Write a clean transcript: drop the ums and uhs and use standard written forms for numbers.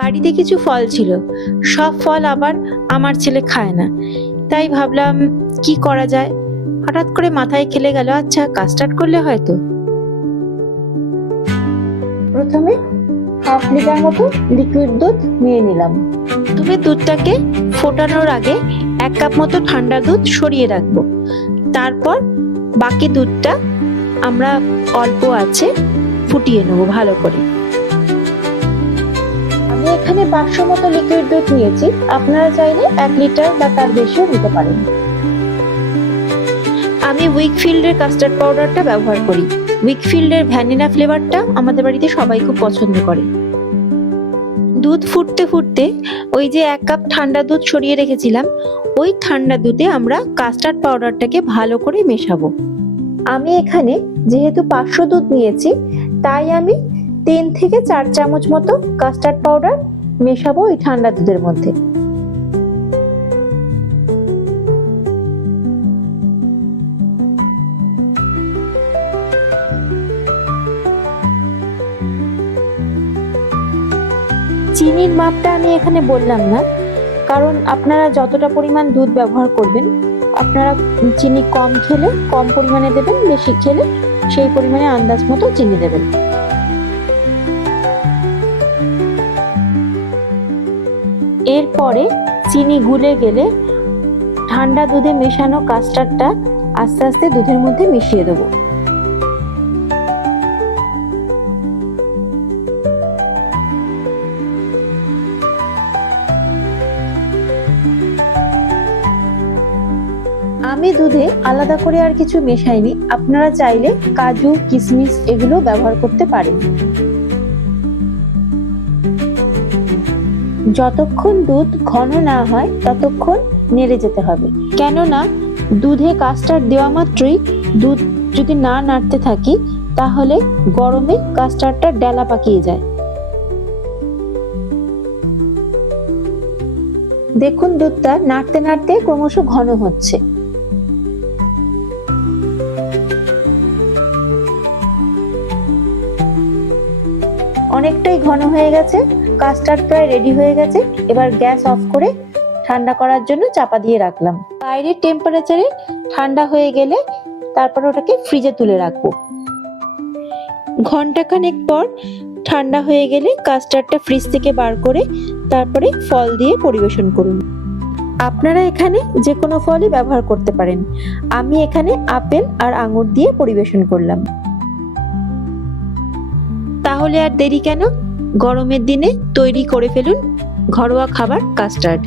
বাড়িতে কিছু ফল ছিল, সব ফল আবার আমার ছেলে খায় না, তাই ভাবলাম কি করা যায়। হঠাৎ করে মাথায় খেলে গেল, আচ্ছা কাস্টার্ড করলে হয়তো। প্রথমে হাফ লিটার মতো লিকুইড দুধ নিয়ে নিলাম। প্রথমে দুধটাকে ফোটানোর আগে 1 কাপ মতো ঠান্ডা দুধ সরিয়ে রাখবো। তারপর বাকি দুধটা আমরা অল্প আছে ফুটিয়ে নেবো ভালো করে। আমি এখানে 500 মতো লিকুইড দুধ নিয়েছি, আপনারা চাইলে 1 লিটার বা তার বেশিও নিতে পারেন। আমি উইকফিল্ডের কাস্টার্ড পাউডারটা ব্যবহার করি। উইকফিল্ডের ভ্যানিলা ফ্লেভারটা আমাদের বাড়িতে সবাই খুব পছন্দ করে। দুধ ফুটতে ফুটতে ওই যে 1 কাপ ঠান্ডা দুধ সরিয়ে রেখেছিলাম, ওই ঠান্ডা দুধে আমরা কাস্টার্ড পাউডারটাকে ভালো করে মেশাবো। আমি এখানে যেহেতু 500 দুধ নিয়েছি, তাই আমি 3 থেকে 4 চামচ মতো কাস্টার্ড পাউডার মেশাবো এই ঠান্ডা দুধের মধ্যে। চিনির মাপটা আমি এখানে বললাম না, কারণ আপনারা যতটা পরিমাণ দুধ ব্যবহার করবেন, আপনারা চিনি কম খেলে কম পরিমাণে দেবেন, বেশি খেলে সেই পরিমাণে আন্দাজ মতো চিনি দেবেন। এরপরে চিনি গুলে গেলে ঠান্ডা দুধে মেশানো কাস্টার্ডটা আস্তে আস্তে দুধের মধ্যে মিশিয়ে দেবো। আমি দুধে আলাদা করে আর কিছু মেশাইনি, আপনারা চাইলে কাজু কিশমিশ এগুলো ব্যবহার করতে পারেন। যতক্ষণ দুধ ঘন না হয় ততক্ষণ নেড়ে যেতে হবে, কেননা দুধে কাস্টার্ড দেওয়া মাত্রই দুধ যদি না নাড়তে থাকি তাহলে গরমে কাস্টার্ডটা ডেলা পাকিয়ে যায়। দেখুন দুধটা নাড়তে নাড়তে ক্রমশ ঘন হচ্ছে। অনেকটাই ঘন হয়ে গেছে, কাস্টার্ড প্রায় রেডি হয়ে গেছে। এবার গ্যাস অফ করে ঠান্ডা করার জন্য চাপা দিয়ে রাখলাম। বাইরের টেম্পারেচারে ঠান্ডা হয়ে গেলে তারপর ওটাকে ফ্রিজে তুলে রাখবো। ঘন্টাখানেক পর ঠান্ডা হয়ে গেলে কাস্টার্ডটা ফ্রিজ থেকে বার করে তারপরে ফল দিয়ে পরিবেশন করুন। আপনারা এখানে যে কোনো ফলই ব্যবহার করতে পারেন, আমি এখানে আপেল আর আঙুর দিয়ে পরিবেশন করলাম। তাহলে আর দেরি কেন, গরমের দিনে তৈরি করে ফেলুন ঘরোয়া খাবার কাস্টার্ড।